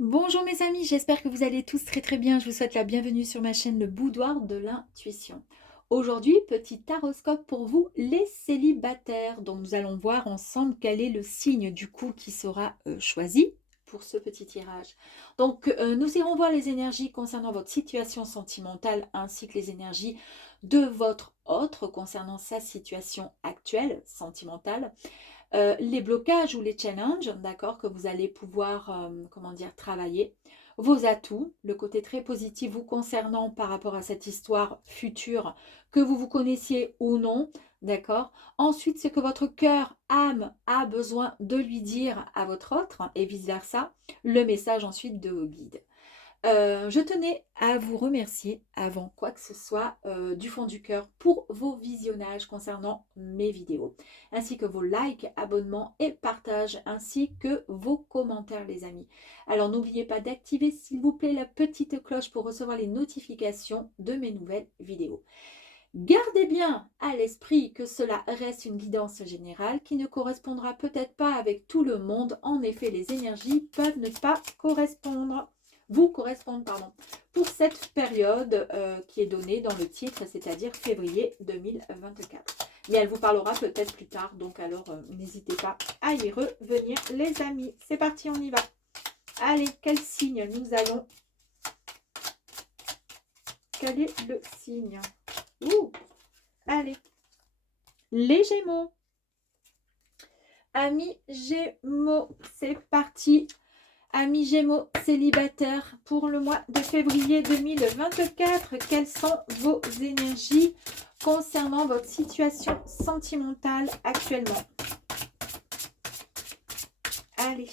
Bonjour mes amis, j'espère que vous allez tous très très bien. Je vous souhaite la bienvenue sur ma chaîne Le Boudoir de l'Intuition. Aujourd'hui, petit taroscope pour vous les célibataires. Donc nous allons voir ensemble quel est le signe du coup qui sera choisi pour ce petit tirage. Donc nous irons voir les énergies concernant votre situation sentimentale ainsi que les énergies de votre autre concernant sa situation actuelle sentimentale. Les blocages ou les challenges, d'accord, que vous allez pouvoir, comment dire, travailler, vos atouts, le côté très positif vous concernant par rapport à cette histoire future, que vous vous connaissiez ou non, d'accord. Ensuite, ce que votre cœur, âme, a besoin de lui dire à votre autre et vice-versa, le message ensuite de vos guides. Je tenais à vous remercier avant quoi que ce soit du fond du cœur pour vos visionnages concernant mes vidéos, ainsi que vos likes, abonnements et partages, ainsi que vos commentaires les amis. Alors n'oubliez pas d'activer s'il vous plaît la petite cloche pour recevoir les notifications de mes nouvelles vidéos. Gardez bien à l'esprit que cela reste une guidance générale qui ne correspondra peut-être pas avec tout le monde. En effet, les énergies peuvent ne pas correspondre, vous correspondre, pardon, pour cette période qui est donnée dans le titre, c'est-à-dire février 2024. Mais elle vous parlera peut-être plus tard, donc alors n'hésitez pas à y revenir les amis. C'est parti, on y va. Allez, quel signe nous allons? Quel est le signe? Ouh, allez. Les Gémeaux. Amis Gémeaux, c'est parti. Amis Gémeaux célibataires pour le mois de février 2024. Quelles sont vos énergies concernant votre situation sentimentale actuellement? Allez.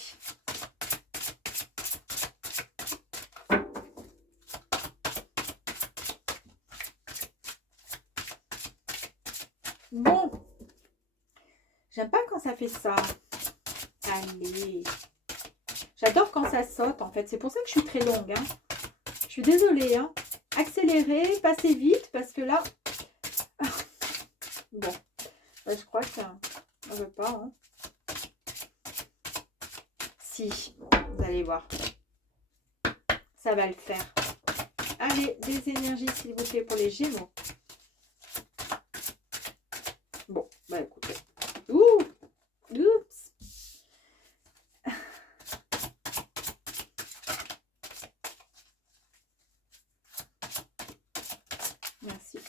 Bon. J'aime pas quand ça fait ça. Allez. J'adore quand ça saute en fait. C'est pour ça que je suis très longue. Hein. Je suis désolée. Hein. Accélérez, passez vite parce que là... Bon. Je crois que on veut pas. Hein. Si, vous allez voir. Ça va le faire. Allez, des énergies s'il vous plaît pour les Gémeaux. Bon, bah écoutez. Ouh, oups. Merci.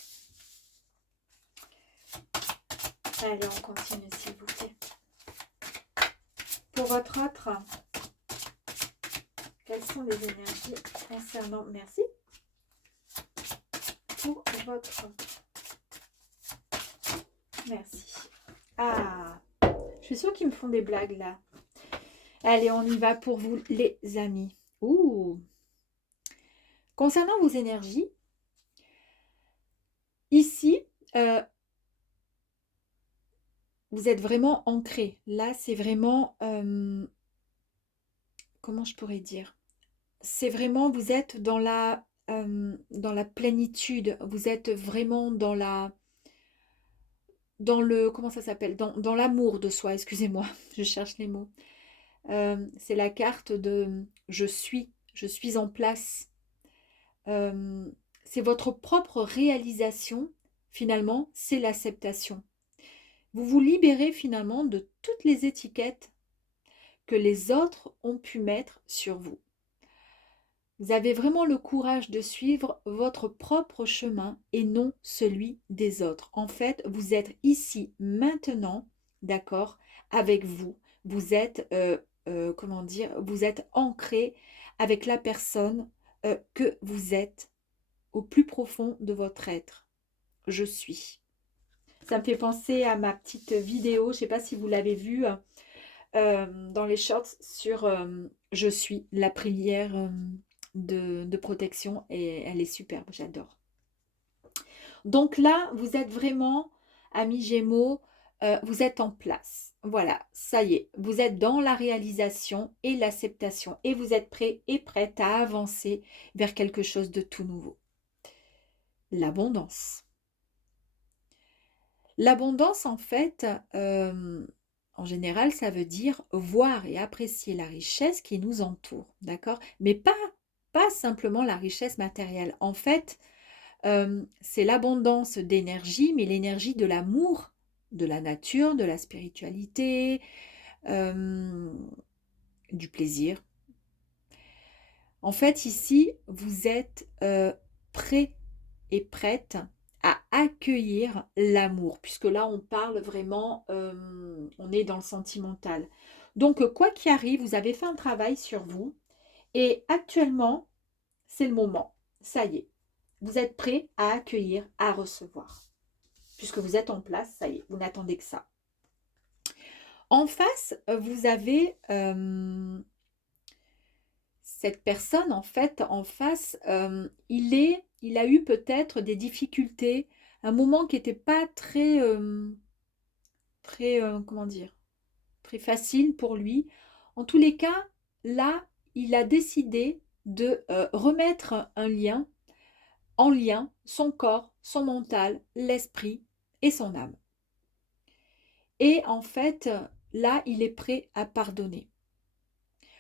Allez, on continue s'il vous plaît. Pour votre autre, quelles sont les énergies concernant... Merci. Pour votre... Merci. Ah, je suis sûre qu'ils me font des blagues là. Allez, on y va pour vous les amis. Ouh. Concernant vos énergies, ici, vous êtes vraiment ancré. Là, c'est vraiment... comment je pourrais dire? C'est vraiment, vous êtes dans la plénitude. Vous êtes vraiment dans le... Comment ça s'appelle? Dans l'amour de soi, excusez-moi. Je cherche les mots. C'est la carte de je suis en place. Euh, c'est votre propre réalisation, finalement, c'est l'acceptation. Vous vous libérez finalement de toutes les étiquettes que les autres ont pu mettre sur vous. Vous avez vraiment le courage de suivre votre propre chemin et non celui des autres. En fait, vous êtes ici, maintenant, d'accord, avec vous. Vous êtes, comment dire, vous êtes ancré avec la personne que vous êtes au plus profond de votre être. Je suis. Ça me fait penser à ma petite vidéo, je ne sais pas si vous l'avez vue, dans les shorts sur Je suis, la prière de protection, et elle est superbe, j'adore. Donc là, vous êtes vraiment, amis Gémeaux, vous êtes en place. Voilà, ça y est, vous êtes dans la réalisation et l'acceptation et vous êtes prêts et prête à avancer vers quelque chose de tout nouveau. L'abondance. L'abondance, en fait, en général, ça veut dire voir et apprécier la richesse qui nous entoure, d'accord? Mais pas simplement la richesse matérielle. En fait, c'est l'abondance d'énergie, mais l'énergie de l'amour, de la nature, de la spiritualité, euh, du plaisir. En fait, ici, vous êtes prêt et prête à accueillir l'amour, puisque là, on parle vraiment, on est dans le sentimental. Donc, quoi qu'il arrive, vous avez fait un travail sur vous et actuellement, c'est le moment. Ça y est, vous êtes prêt à accueillir, à recevoir. Puisque vous êtes en place, ça y est, vous n'attendez que ça. En face, vous avez cette personne, en fait, en face, il a eu peut-être des difficultés, un moment qui n'était pas comment dire, très facile pour lui. En tous les cas, là, il a décidé de remettre en lien son corps, son mental, l'esprit et son âme. Et en fait, là, il est prêt à pardonner.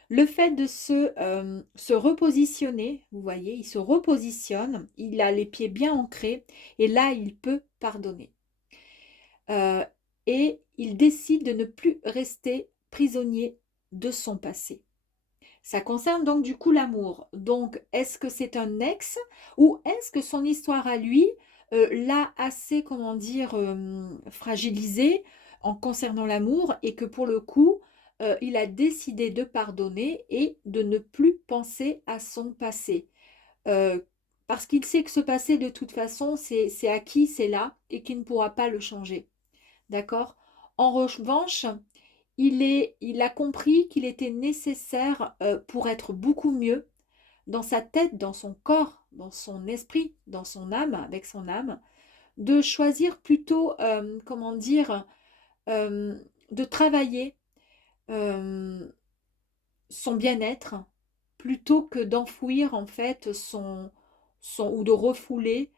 Le fait de se repositionner, vous voyez, il se repositionne, il a les pieds bien ancrés et là, il peut pardonner. Euh, et il décide de ne plus rester prisonnier de son passé. Ça concerne donc du coup l'amour. Donc, est-ce que c'est un ex ou est-ce que son histoire à lui l'a assez, comment dire, fragilisé en concernant l'amour et que pour le coup, il a décidé de pardonner et de ne plus penser à son passé. Euh, Parce qu'il sait que ce passé, de toute façon, c'est acquis, c'est là et qu'il ne pourra pas le changer. D'accord? En revanche, il a compris qu'il était nécessaire pour être beaucoup mieux dans sa tête, dans son corps, dans son esprit, dans son âme, avec son âme, de choisir plutôt, comment dire, euh, de travailler euh, son bien-être plutôt que d'enfouir en fait ou de refouler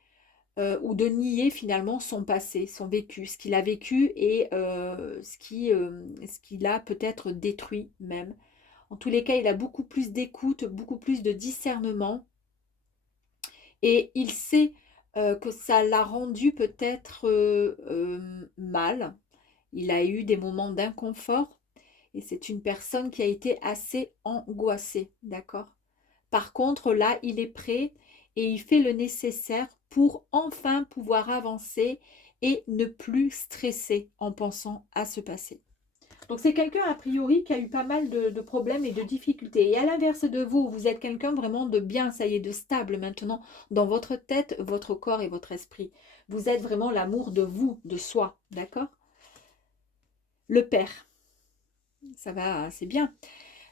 ou de nier finalement son passé, son vécu, ce qu'il a vécu et ce qu'il a peut-être détruit même. En tous les cas, il a beaucoup plus d'écoute, beaucoup plus de discernement et il sait que ça l'a rendu peut-être mal. Il a eu des moments d'inconfort et c'est une personne qui a été assez angoissée, d'accord? Par contre, là, il est prêt et il fait le nécessaire pour enfin pouvoir avancer et ne plus stresser en pensant à ce passé. Donc c'est quelqu'un a priori qui a eu pas mal de problèmes et de difficultés. Et à l'inverse de vous, vous êtes quelqu'un vraiment de bien, ça y est, de stable maintenant dans votre tête, votre corps et votre esprit. Vous êtes vraiment l'amour de vous, de soi, d'accord? Le père, ça va, c'est bien.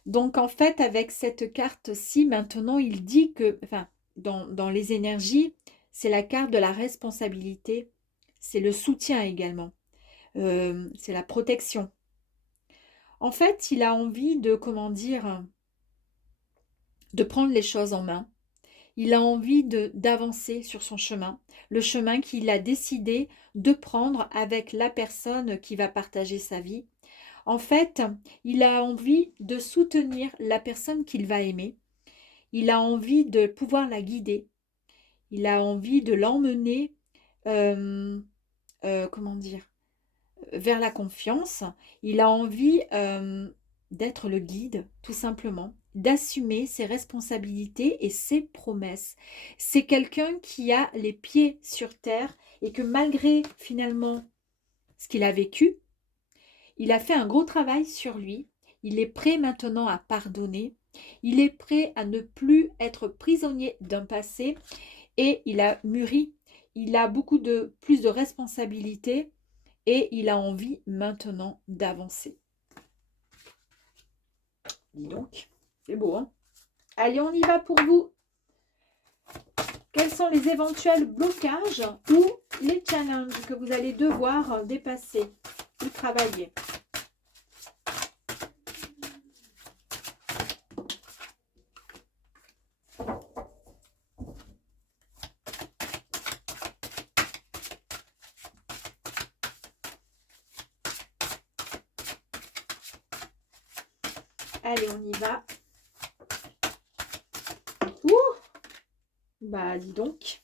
Donc en fait, avec cette carte-ci, maintenant, il dit que, enfin, dans les énergies, c'est la carte de la responsabilité, c'est le soutien également, c'est la protection. En fait, il a envie de, comment dire, de prendre les choses en main. Il a envie d'avancer sur son chemin, le chemin qu'il a décidé de prendre avec la personne qui va partager sa vie. En fait, il a envie de soutenir la personne qu'il va aimer. Il a envie de pouvoir la guider. Il a envie de l'emmener, euh, comment dire, vers la confiance. Il a envie d'être le guide, tout simplement, d'assumer ses responsabilités et ses promesses. C'est quelqu'un qui a les pieds sur terre et que malgré finalement ce qu'il a vécu, il a fait un gros travail sur lui. Il est prêt maintenant à pardonner. Il est prêt à ne plus être prisonnier d'un passé et il a mûri. Il a beaucoup de plus de responsabilités et il a envie maintenant d'avancer. Dis donc, c'est beau, hein? Allez, on y va pour vous. Quels sont les éventuels blocages ou les challenges que vous allez devoir dépasser ou travailler? Allez, on y va. Ouh! Bah, dis donc.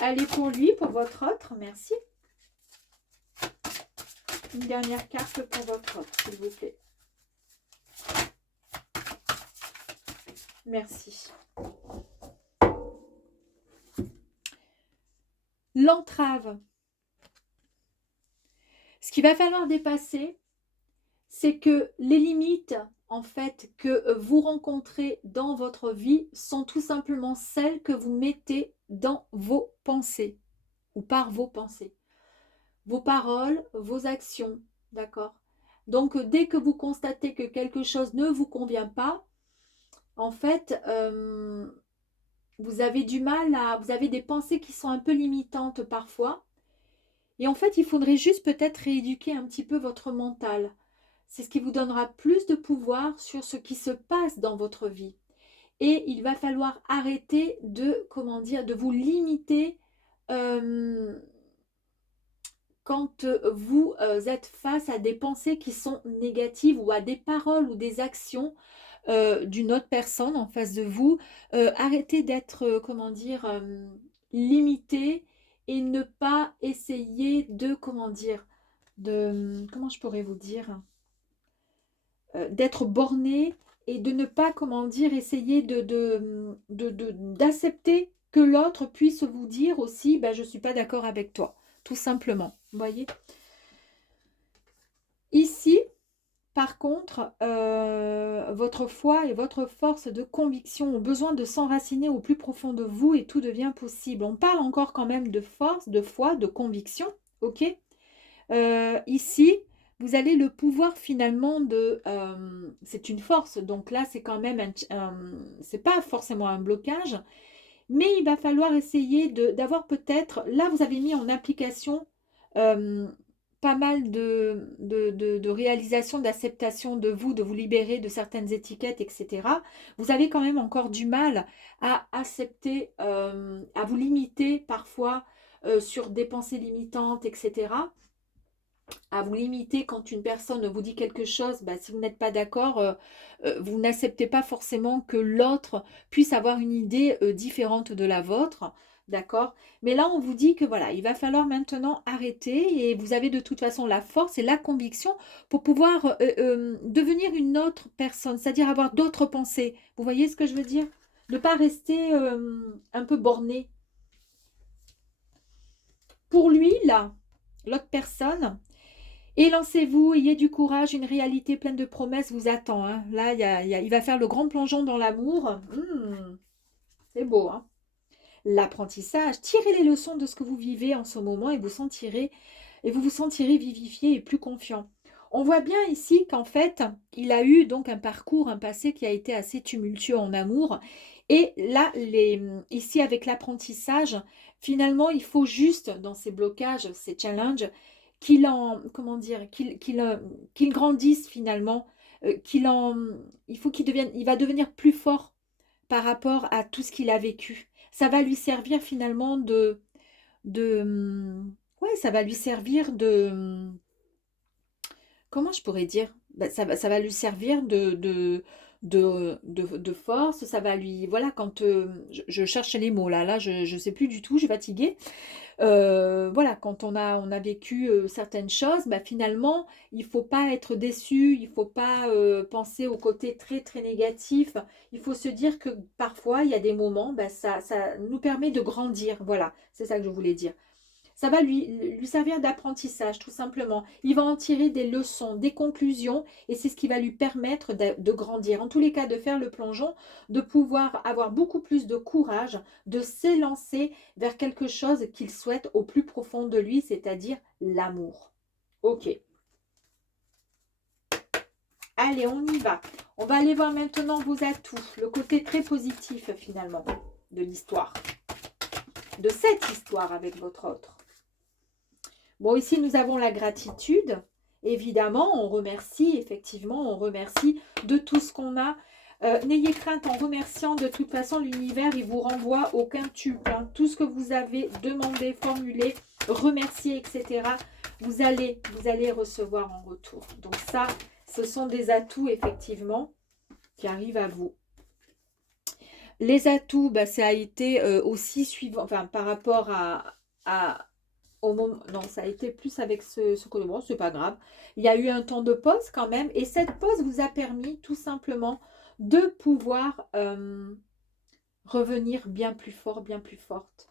Allez, pour lui, pour votre autre, merci. Une dernière carte pour votre autre, s'il vous plaît. Merci. L'entrave. Ce qu'il va falloir dépasser, c'est que les limites, en fait, que vous rencontrez dans votre vie sont tout simplement celles que vous mettez dans vos pensées ou par vos pensées. Vos paroles, vos actions, d'accord? Donc, dès que vous constatez que quelque chose ne vous convient pas, en fait, vous avez du mal à... Vous avez des pensées qui sont un peu limitantes parfois. Et en fait, il faudrait juste peut-être rééduquer un petit peu votre mental. C'est ce qui vous donnera plus de pouvoir sur ce qui se passe dans votre vie. Et il va falloir arrêter de, comment dire, de vous limiter quand vous êtes face à des pensées qui sont négatives ou à des paroles ou des actions d'une autre personne en face de vous. Arrêtez d'être, comment dire, limité et ne pas essayer de, comment dire, comment je pourrais vous dire, d'être borné et de ne pas, comment dire, essayer d'accepter que l'autre puisse vous dire aussi, ben, je ne suis pas d'accord avec toi, tout simplement. Vous voyez? Ici, par contre, votre foi et votre force de conviction ont besoin de s'enraciner au plus profond de vous et tout devient possible. On parle encore quand même de force, de foi, de conviction, ok? Ici, vous avez le pouvoir finalement de... c'est une force, donc là c'est quand même c'est pas forcément un blocage, mais il va falloir essayer d'avoir peut-être... Là, vous avez mis en application pas mal de réalisations, d'acceptation de vous libérer de certaines étiquettes, etc. Vous avez quand même encore du mal à accepter, à vous limiter parfois sur des pensées limitantes, etc. À vous limiter quand une personne vous dit quelque chose, bah, si vous n'êtes pas d'accord, vous n'acceptez pas forcément que l'autre puisse avoir une idée différente de la vôtre, d'accord? Mais là, on vous dit que voilà, il va falloir maintenant arrêter et vous avez de toute façon la force et la conviction pour pouvoir devenir une autre personne, c'est-à-dire avoir d'autres pensées. Vous voyez ce que je veux dire? Ne pas rester un peu borné. Pour lui, là, l'autre personne, élancez-vous, ayez du courage, une réalité pleine de promesses vous attend. Hein. Là, il va faire le grand plongeon dans l'amour. C'est beau, hein? L'apprentissage. Tirez les leçons de ce que vous vivez en ce moment et vous vous sentirez vivifié et plus confiant. On voit bien ici qu'en fait, il a eu donc un parcours, un passé qui a été assez tumultueux en amour. Et là, ici, avec l'apprentissage, finalement, il faut juste, dans ces blocages, ces challenges, comment dire, qu'il grandisse finalement, il faut il va devenir plus fort par rapport à tout ce qu'il a vécu. Ça va lui servir finalement ouais, ça va lui servir comment je pourrais dire? Bah, ça va lui servir de force, ça va lui, voilà, quand je cherche les mots là, je ne sais plus du tout, je suis fatiguée. Voilà, quand on a vécu certaines choses, bah, finalement, il ne faut pas être déçu, il ne faut pas penser au côté très très négatif. Il faut se dire que parfois, il y a des moments, bah, ça nous permet de grandir. Voilà, c'est ça que je voulais dire. Ça va lui servir d'apprentissage, tout simplement. Il va en tirer des leçons, des conclusions, et c'est ce qui va lui permettre de grandir. En tous les cas, de faire le plongeon, de pouvoir avoir beaucoup plus de courage, de s'élancer vers quelque chose qu'il souhaite au plus profond de lui, c'est-à-dire l'amour. Ok. Allez, on y va. On va aller voir maintenant vos atouts, le côté très positif finalement de l'histoire, de cette histoire avec votre autre. Bon, ici, nous avons la gratitude. Évidemment, on remercie, effectivement, on remercie de tout ce qu'on a. N'ayez crainte en remerciant. De toute façon, l'univers, il vous renvoie au quintuple. Hein. Tout ce que vous avez demandé, formulé, remercié, etc., vous allez recevoir en retour. Donc ça, ce sont des atouts, effectivement, qui arrivent à vous. Les atouts, bah, ça a été aussi suivant, enfin, par rapport au moment, non, ça a été plus avec ce que bon, c'est pas grave. Il y a eu un temps de pause quand même, et cette pause vous a permis tout simplement de pouvoir revenir bien plus fort, bien plus forte.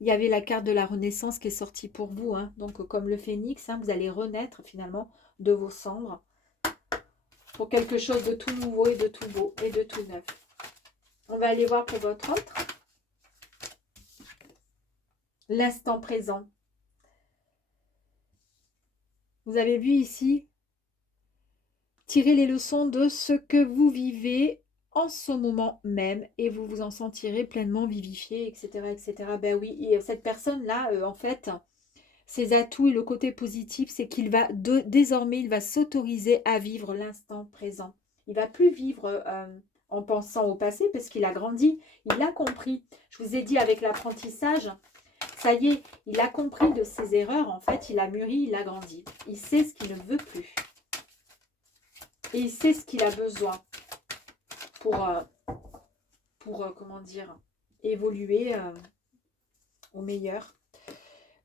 Il y avait la carte de la renaissance qui est sortie pour vous, hein. Donc comme le phénix, hein, vous allez renaître finalement de vos cendres pour quelque chose de tout nouveau et de tout beau et de tout neuf. On va aller voir pour votre autre. L'instant présent. Vous avez vu ici, tirez les leçons de ce que vous vivez en ce moment même et vous vous en sentirez pleinement vivifié, etc. etc. Ben oui, et cette personne-là, en fait, ses atouts et le côté positif, c'est qu'il va désormais, il va s'autoriser à vivre l'instant présent. Il va plus vivre en pensant au passé parce qu'il a grandi, il a compris. Je vous ai dit avec l'apprentissage, ça y est, il a compris de ses erreurs, en fait, il a mûri, il a grandi. Il sait ce qu'il ne veut plus. Et il sait ce qu'il a besoin pour comment dire, évoluer au meilleur.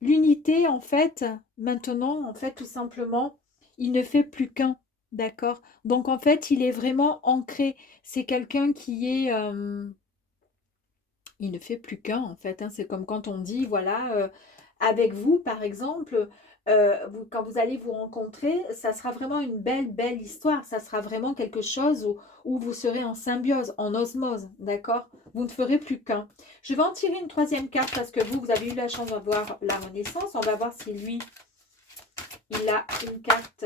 L'unité, en fait, maintenant, en fait, tout simplement, il ne fait plus qu'un, d'accord? Donc, en fait, il est vraiment ancré. C'est quelqu'un qui est... il ne fait plus qu'un, en fait. Hein. C'est comme quand on dit, voilà, avec vous, par exemple, quand vous allez vous rencontrer, ça sera vraiment une belle, belle histoire. Ça sera vraiment quelque chose où vous serez en symbiose, en osmose, d'accord? Vous ne ferez plus qu'un. Je vais en tirer une troisième carte parce que vous avez eu la chance d'avoir la renaissance. On va voir si lui, il a une carte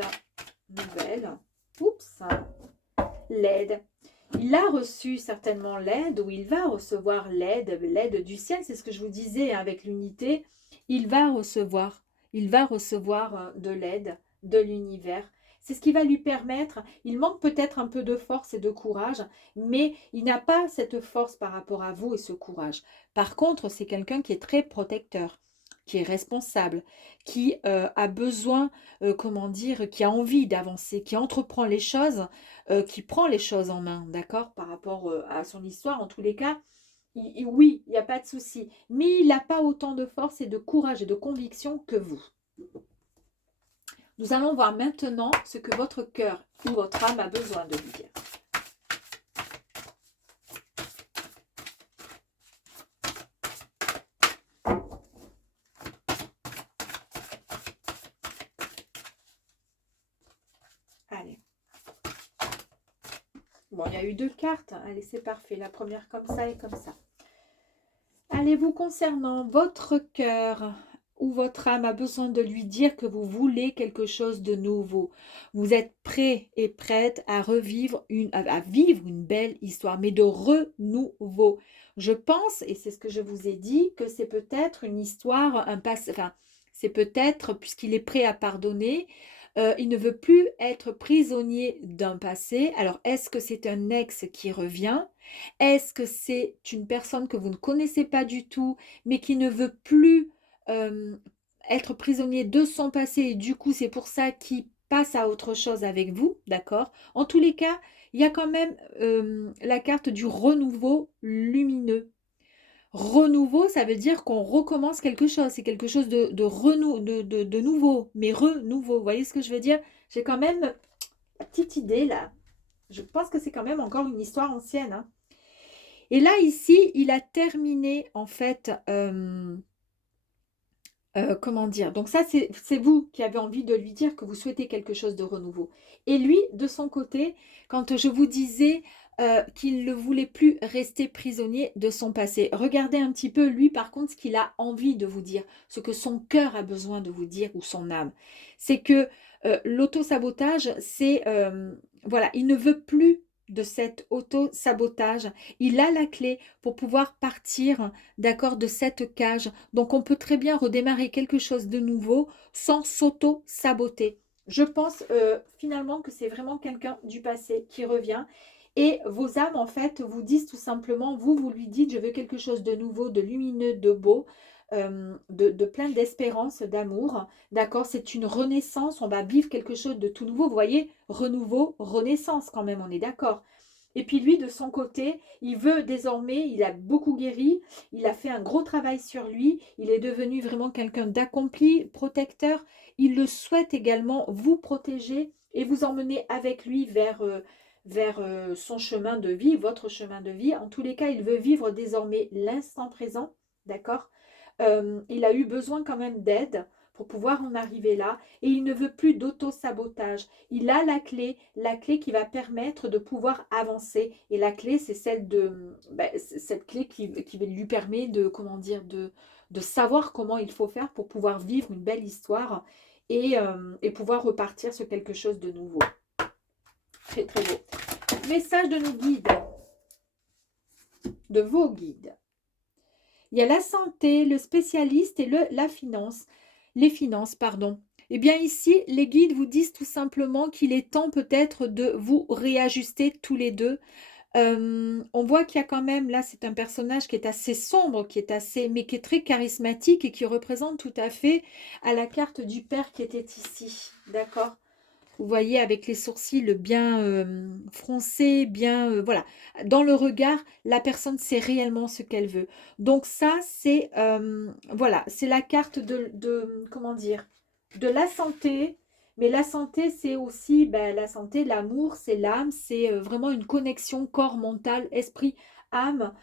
nouvelle. Oups, l'aide. Il a reçu certainement l'aide ou il va recevoir l'aide du ciel. C'est ce que je vous disais avec l'unité. Il va recevoir de l'aide de l'univers. C'est ce qui va lui permettre, il manque peut-être un peu de force et de courage, mais il n'a pas cette force par rapport à vous et ce courage. Par contre, c'est quelqu'un qui est très protecteur, qui est responsable, qui a besoin, comment dire, qui a envie d'avancer, qui entreprend les choses, qui prend les choses en main, d'accord, par rapport à son histoire. En tous les cas, oui, il n'y a pas de souci. Mais il n'a pas autant de force et de courage et de conviction que vous. Nous allons voir maintenant ce que votre cœur ou votre âme a besoin de lui dire. Allez. Bon, il y a eu deux cartes. Allez, c'est parfait. La première comme ça et comme ça. Allez, vous concernant, votre cœur ou votre âme a besoin de lui dire que vous voulez quelque chose de nouveau. Vous êtes prêt et prête à revivre à vivre une belle histoire, mais de renouveau. Je pense, et c'est ce que je vous ai dit, que c'est peut-être une histoire, un passé, enfin, c'est peut-être, puisqu'il est prêt à pardonner, il ne veut plus être prisonnier d'un passé. Alors, est-ce que c'est un ex qui revient? Est-ce que c'est une personne que vous ne connaissez pas du tout, mais qui ne veut plus euh, être prisonnier de son passé et du coup, c'est pour ça qu'il passe à autre chose avec vous, d'accord? En tous les cas, il y a quand même la carte du renouveau lumineux. Renouveau, ça veut dire qu'on recommence quelque chose. C'est quelque chose de nouveau, mais renouveau. Vous voyez ce que je veux dire? J'ai quand même la petite idée là. Je pense que c'est quand même encore une histoire ancienne. Hein. Et là, ici, il a terminé, en fait, comment dire? Donc ça, c'est vous qui avez envie de lui dire que vous souhaitez quelque chose de renouveau. Et lui, de son côté, quand je vous disais qu'il ne voulait plus rester prisonnier de son passé, regardez un petit peu, lui, par contre, ce qu'il a envie de vous dire, ce que son cœur a besoin de vous dire, ou son âme. C'est que l'auto-sabotage, c'est, voilà, il ne veut plus de cet auto-sabotage. Il a la clé pour pouvoir partir, d'accord, de cette cage. Donc, on peut très bien redémarrer quelque chose de nouveau sans s'auto-saboter. Je pense finalement que c'est vraiment quelqu'un du passé qui revient Et vos âmes, en fait, vous disent tout simplement, vous lui dites, je veux quelque chose de nouveau, de lumineux, de beau, de plein d'espérance, d'amour. D'accord? C'est une renaissance, on va vivre quelque chose de tout nouveau. Vous voyez, renouveau, renaissance quand même, on est d'accord. Et puis lui, de son côté, il veut désormais, il a beaucoup guéri, il a fait un gros travail sur lui, il est devenu vraiment quelqu'un d'accompli, protecteur. Il le souhaite également vous protéger et vous emmener avec lui vers son chemin de vie, votre chemin de vie. En tous les cas, il veut vivre désormais l'instant présent, d'accord? Il a eu besoin quand même d'aide pour pouvoir en arriver là et il ne veut plus d'auto-sabotage. Il a la clé qui va permettre de pouvoir avancer et la clé c'est celle de cette clé qui lui permet de comment dire de savoir comment il faut faire pour pouvoir vivre une belle histoire et pouvoir repartir sur quelque chose de nouveau. Très très beau. Message de nos guides, de vos guides. Il y a la santé, le spécialiste et la finance. Les finances, pardon. Eh bien ici, les guides vous disent tout simplement qu'il est temps peut-être de vous réajuster tous les deux. On voit qu'il y a quand même, là c'est un personnage qui est assez sombre, mais qui est très charismatique et qui représente tout à fait à la carte du père qui était ici. D'accord? Vous voyez, avec les sourcils bien froncés, bien... voilà. Dans le regard, la personne sait réellement ce qu'elle veut. Donc ça, c'est... voilà, c'est la carte comment dire, de la santé. Mais la santé, c'est aussi... la santé, l'amour, c'est l'âme. C'est vraiment une connexion corps, mental, esprit, âme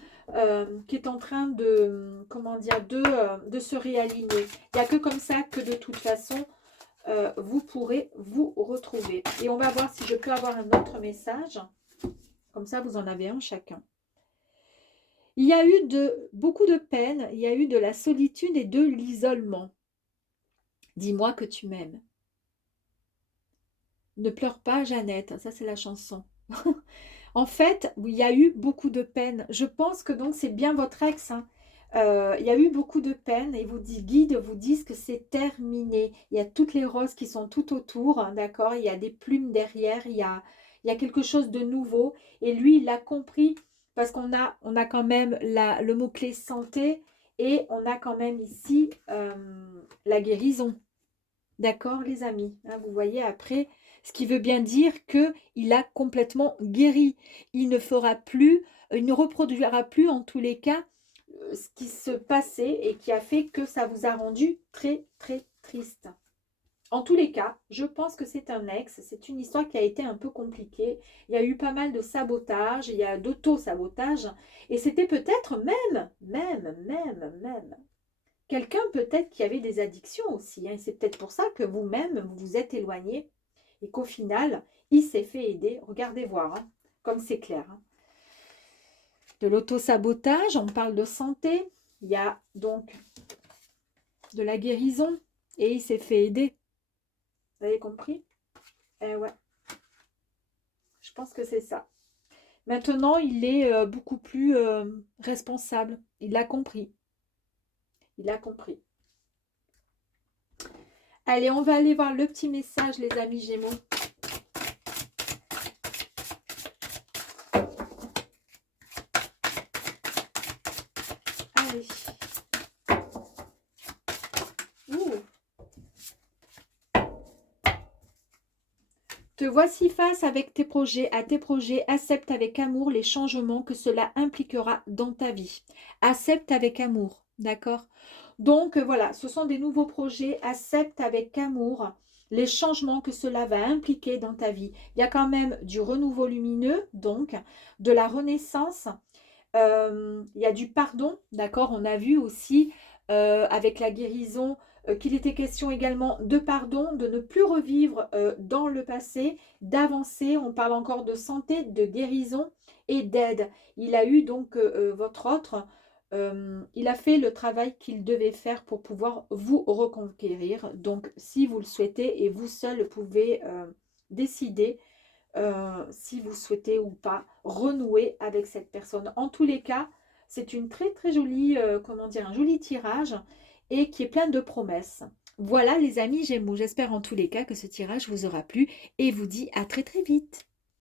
qui est en train de... comment dire, de se réaligner. Il n'y a que comme ça que de toute façon vous pourrez vous retrouver. Et on va voir si je peux avoir un autre message. Comme ça, vous en avez un chacun. Il y a eu beaucoup de peine, il y a eu de la solitude et de l'isolement. Dis-moi que tu m'aimes. Ne pleure pas, Jeannette. Ça, c'est la chanson. En fait, il y a eu beaucoup de peine. Je pense que donc c'est bien votre ex. Hein. Il y a eu beaucoup de peine et guides vous disent que c'est terminé. Il y a toutes les roses qui sont tout autour, hein, d'accord? Il y a des plumes derrière, il y a quelque chose de nouveau. Et lui, il a compris parce on a quand même le mot-clé santé et on a quand même ici la guérison. D'accord, les amis? Hein, vous voyez après, ce qui veut bien dire qu'il a complètement guéri. Il ne fera plus, il ne reproduira plus en tous les cas ce qui se passait et qui a fait que ça vous a rendu très, très triste. En tous les cas, je pense que c'est un ex. C'est une histoire qui a été un peu compliquée. Il y a eu pas mal de sabotage, il y a d'auto-sabotage. Et c'était peut-être même quelqu'un peut-être qui avait des addictions aussi. Hein. C'est peut-être pour ça que vous-même, vous vous êtes éloigné et qu'au final, il s'est fait aider. Regardez voir, hein, comme c'est clair. Hein. De l'auto-sabotage, on parle de santé. Il y a donc de la guérison et il s'est fait aider. Vous avez compris? Eh ouais. Je pense que c'est ça. Maintenant, il est beaucoup plus responsable. Il l'a compris. Il a compris. Allez, on va aller voir le petit message, les amis Gémeaux. Allez. Ouh. Te voici face avec tes projets, à tes projets. Accepte avec amour les changements que cela impliquera dans ta vie. Accepte avec amour, d'accord? Donc voilà, ce sont des nouveaux projets. Accepte avec amour les changements que cela va impliquer dans ta vie. Il y a quand même du renouveau lumineux, donc de la renaissance. Il y a du pardon, d'accord? On a vu aussi avec la guérison qu'il était question également de pardon, de ne plus revivre dans le passé, d'avancer. On parle encore de santé, de guérison et d'aide. Il a eu donc votre autre, il a fait le travail qu'il devait faire pour pouvoir vous reconquérir. Donc si vous le souhaitez et vous seul pouvez décider si vous souhaitez ou pas renouer avec cette personne. En tous les cas, c'est une très très jolie, comment dire, un joli tirage et qui est plein de promesses. Voilà les amis Gémeaux, j'espère en tous les cas que ce tirage vous aura plu et vous dis à très très vite.